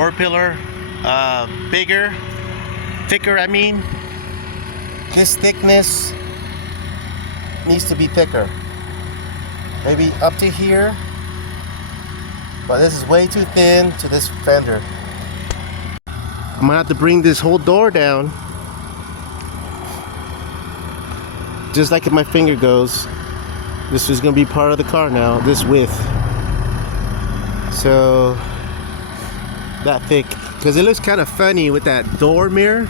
door pillar bigger, thicker, I mean. This thickness needs to be thicker. Maybe up to here, but this is way too thin to this fender. I'm gonna have to bring this whole door down, just like if my finger goes. This is gonna be part of the car now, this width. So that thick, because it looks kind of funny with that door mirror.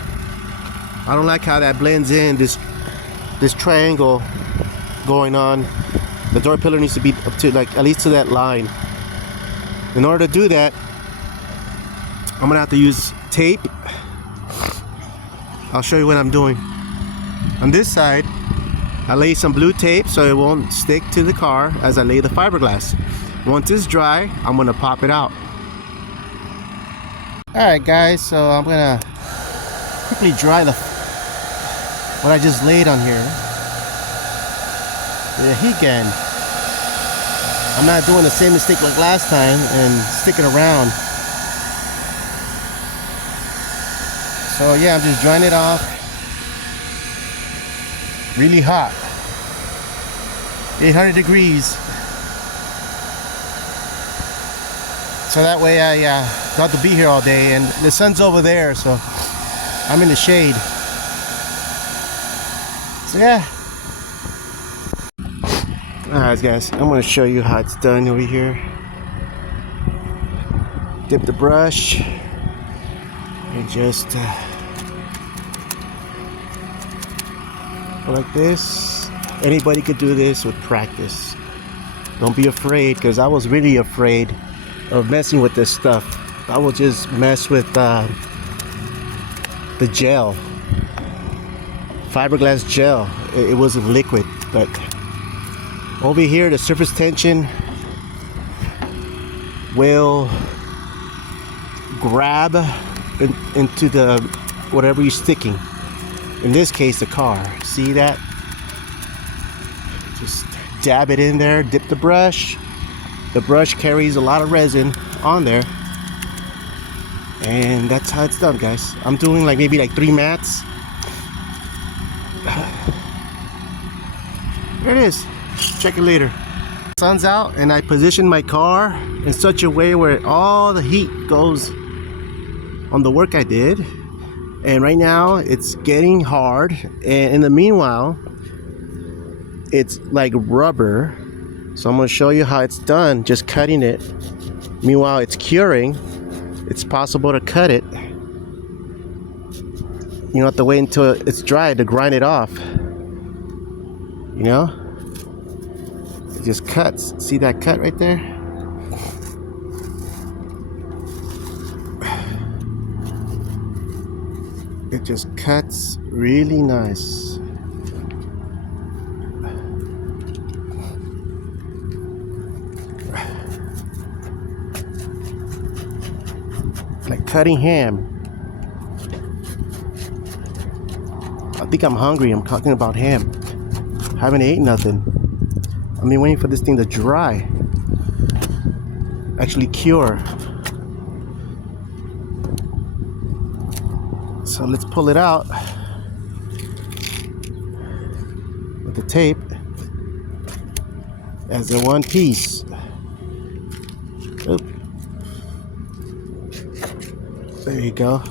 I don't like how that blends in, this triangle going on. The door pillar needs to be up to, like, at least to that line. In order to do that, I'm gonna have to use tape. I'll show you what I'm doing. On this side, I lay some blue tape so it won't stick to the car as I lay the fiberglass. Once it's dry, I'm gonna pop it out. Alright guys, so I'm gonna quickly dry what I just laid on here. The heat gun. I'm not doing the same mistake like last time and sticking around. So yeah, I'm just drying it off. Really hot. 800 degrees. So that way I don't have to be here all day, and the sun's over there, so I'm in the shade. So yeah. Alright guys, I'm going to show you how it's done over here. Dip the brush and just go like this. Anybody could do this with practice. Don't be afraid, because I was really afraid of messing with this stuff. I will just mess with the gel, fiberglass gel. It wasn't liquid, but over here the surface tension will grab into the whatever you're sticking. In this case, the car. See that? Just dab it in there, dip the brush. The brush carries a lot of resin on there, and that's how it's done, guys. I'm doing like maybe like 3 mats. There it is. Check it later. Sun's out, and I position my car in such a way where all the heat goes on the work I did. And right now it's getting hard, and in the meanwhile it's like rubber. So I'm going to show you how it's done, just cutting it. Meanwhile it's curing. It's possible to cut it. You don't have to wait until it's dry to grind it off. You know? It just cuts. See that cut right there? It just cuts really nice. Like cutting ham. I think I'm hungry. I'm talking about ham. Haven't ate nothing. I've been waiting for this thing to dry. Actually cure. So let's pull it out with the tape as a one piece. Oop. There you go.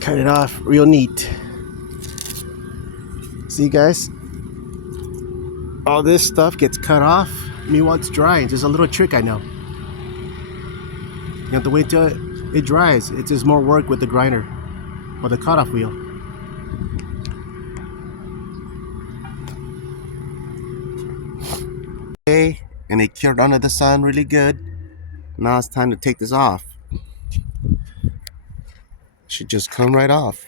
Cut it off real neat. See guys? All this stuff gets cut off. Meanwhile it's drying. Just a little trick I know. You have to wait till it dries. It's just more work with the grinder or the cutoff wheel. Okay, and it cured under the sun really good. Now it's time to take this off. Should just come right off.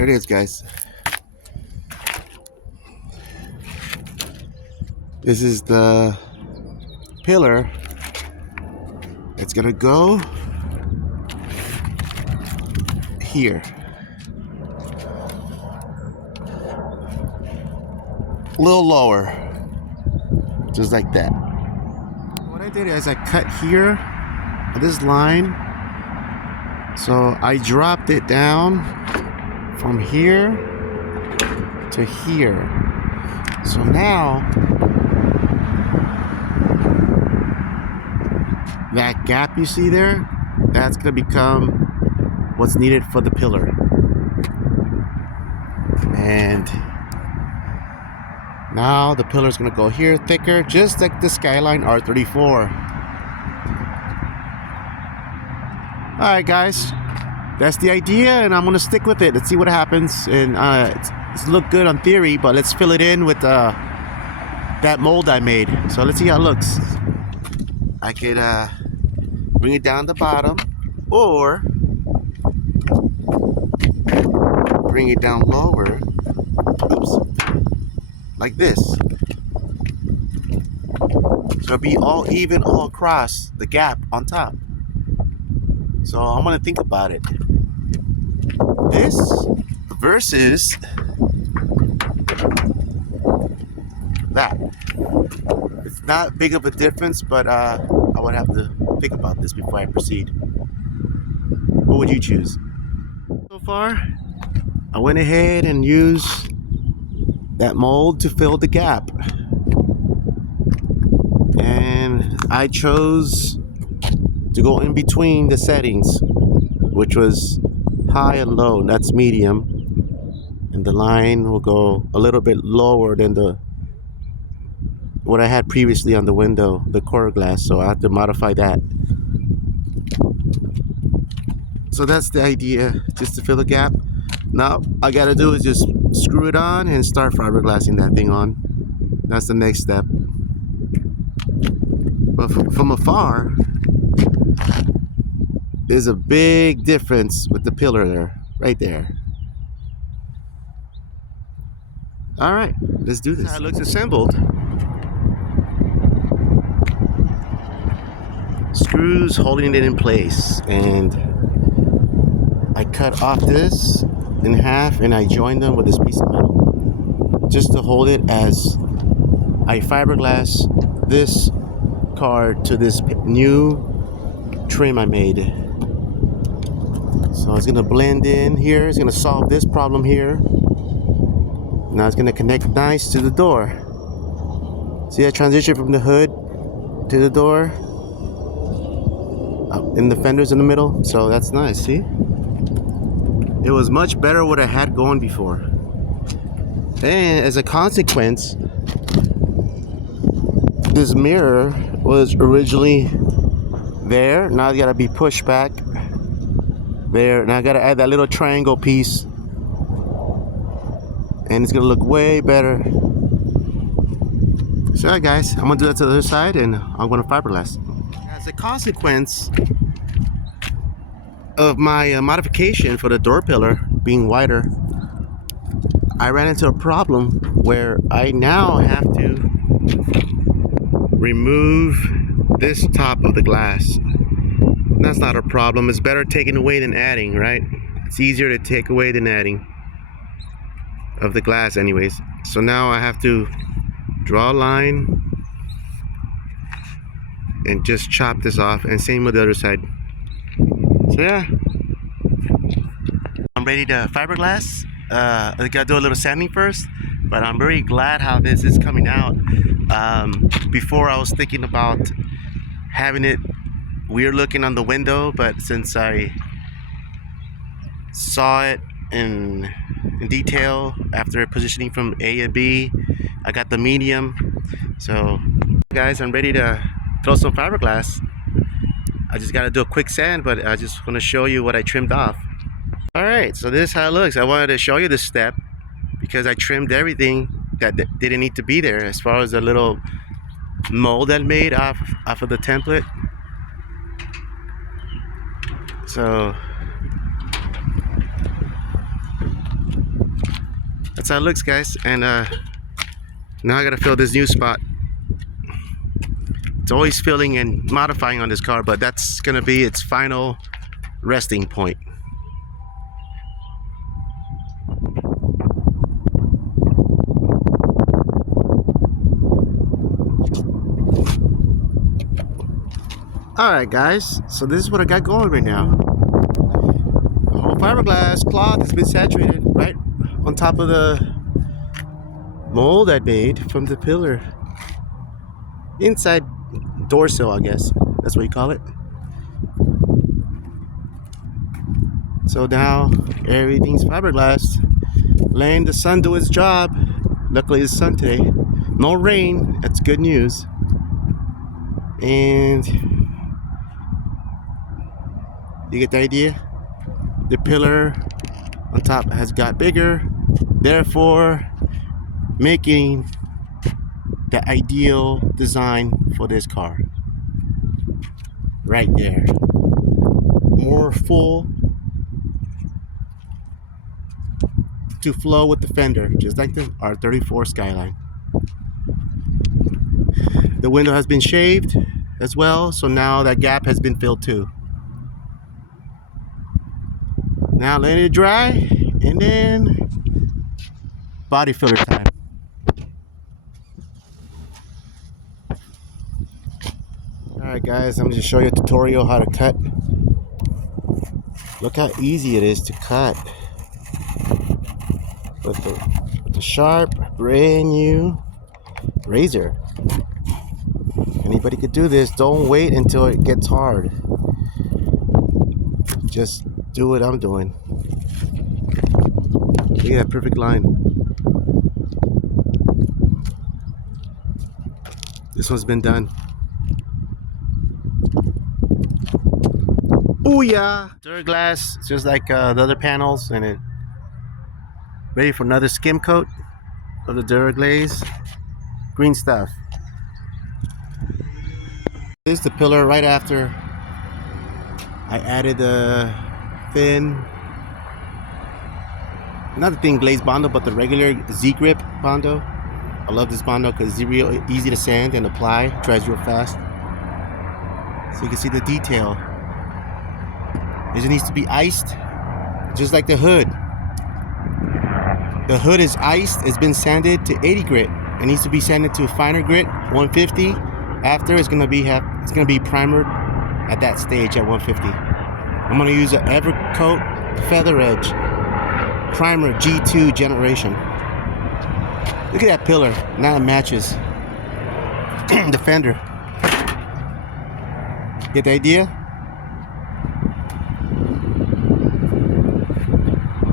There it is, guys. This is the pillar. It's gonna go here. A little lower. Just like that. What I did is I cut here, this line. So I dropped it down from here to here. So now that gap you see there, that's gonna become what's needed for the pillar. And now the pillar is gonna go here thicker, just like the Skyline R34. Alright guys, that's the idea, and I'm gonna stick with it. Let's see what happens. And it's look good on theory, but let's fill it in with that mold I made. So let's see how it looks. I could bring it down the bottom, or bring it down lower. Oops. Like this. So it'll be all even all across the gap on top. So I'm gonna think about it. This versus that. It's not big of a difference, but I would have to think about this before I proceed. What would you choose? So far, I went ahead and used that mold to fill the gap. And I chose to go in between the settings, which was high and low. That's medium, and the line will go a little bit lower than what I had previously on the window, the core glass. So I have to modify that. So that's the idea, just to fill the gap. Now all I gotta do is just screw it on and start fiberglassing that thing on. That's the next step. But from afar, there's a big difference with the pillar there, right there. All right, let's do this. How it looks assembled. Screws holding it in place, and I cut off this in half and I joined them with this piece of metal just to hold it as I fiberglass this car to this new trim I made. So it's gonna blend in here. It's gonna solve this problem here. Now it's gonna connect nice to the door. See that transition from the hood to the door? And the fenders in the middle. So that's nice, see? It was much better what I had going before. And as a consequence, this mirror was originally there. Now it's gotta be pushed back there. Now I gotta add that little triangle piece, and it's gonna look way better. So alright guys, I'm gonna do that to the other side, and I'm gonna fiberglass. As a consequence of my modification for the door pillar being wider, I ran into a problem where I now have to remove this top of the glass. That's not a problem. It's better taking away than adding, right? It's easier to take away than adding of the glass anyways. So now I have to draw a line and just chop this off, and same with the other side. So yeah, I'm ready to fiberglass. I gotta do a little sanding first, but I'm very glad how this is coming out. Before I was thinking about having it weird looking on the window, but since I saw it in detail after positioning from A to B, I got the medium. So guys, I'm ready to throw some fiberglass. I just got to do a quick sand, but I just want to show you what I trimmed off. Alright, so this is how it looks. I wanted to show you this step because I trimmed everything that didn't need to be there, as far as the little mold I made off of the template. So how it looks, guys. And now I gotta fill this new spot. It's always filling and modifying on this car, but that's gonna be its final resting point. Alright guys, so this is what I got going right now. The whole fiberglass cloth has been saturated right on top of the mold I made from the pillar. Inside door sill, I guess. That's what you call it. So now everything's fiberglass. Letting the sun do its job. Luckily it's sun today. No rain, that's good news. And you get the idea? The pillar on top has got bigger, therefore making the ideal design for this car. Right there. More full to flow with the fender, just like the R34 Skyline. The window has been shaved as well, so now that gap has been filled too. Now let it dry, and then body filler time. Alright guys, I'm going to show you a tutorial how to cut. Look how easy it is to cut with the sharp, brand new razor. Anybody could do this. Don't wait until it gets hard. Just do what I'm doing. Look at that perfect line. This one's been done. Booyah! Duraglass, just like the other panels, and it ready for another skim coat of the Duraglaze green stuff. This is the pillar right after I added the thin, not the thin glaze Bondo, but the regular Z-grip Bondo. I love this Bondo because it's real easy to sand and apply, dries real fast. So you can see the detail. It needs to be iced, just like the hood. The hood is iced, it's been sanded to 80 grit. It needs to be sanded to a finer grit, 150. After it's gonna be primered at that stage at 150. I'm gonna use an Evercoat Feather Edge Primer G2 generation. Look at that pillar, now it matches the fender. Get the idea?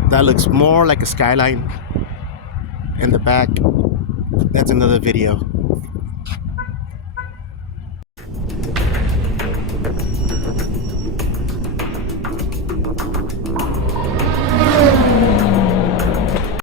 That looks more like a Skyline in the back. That's another video.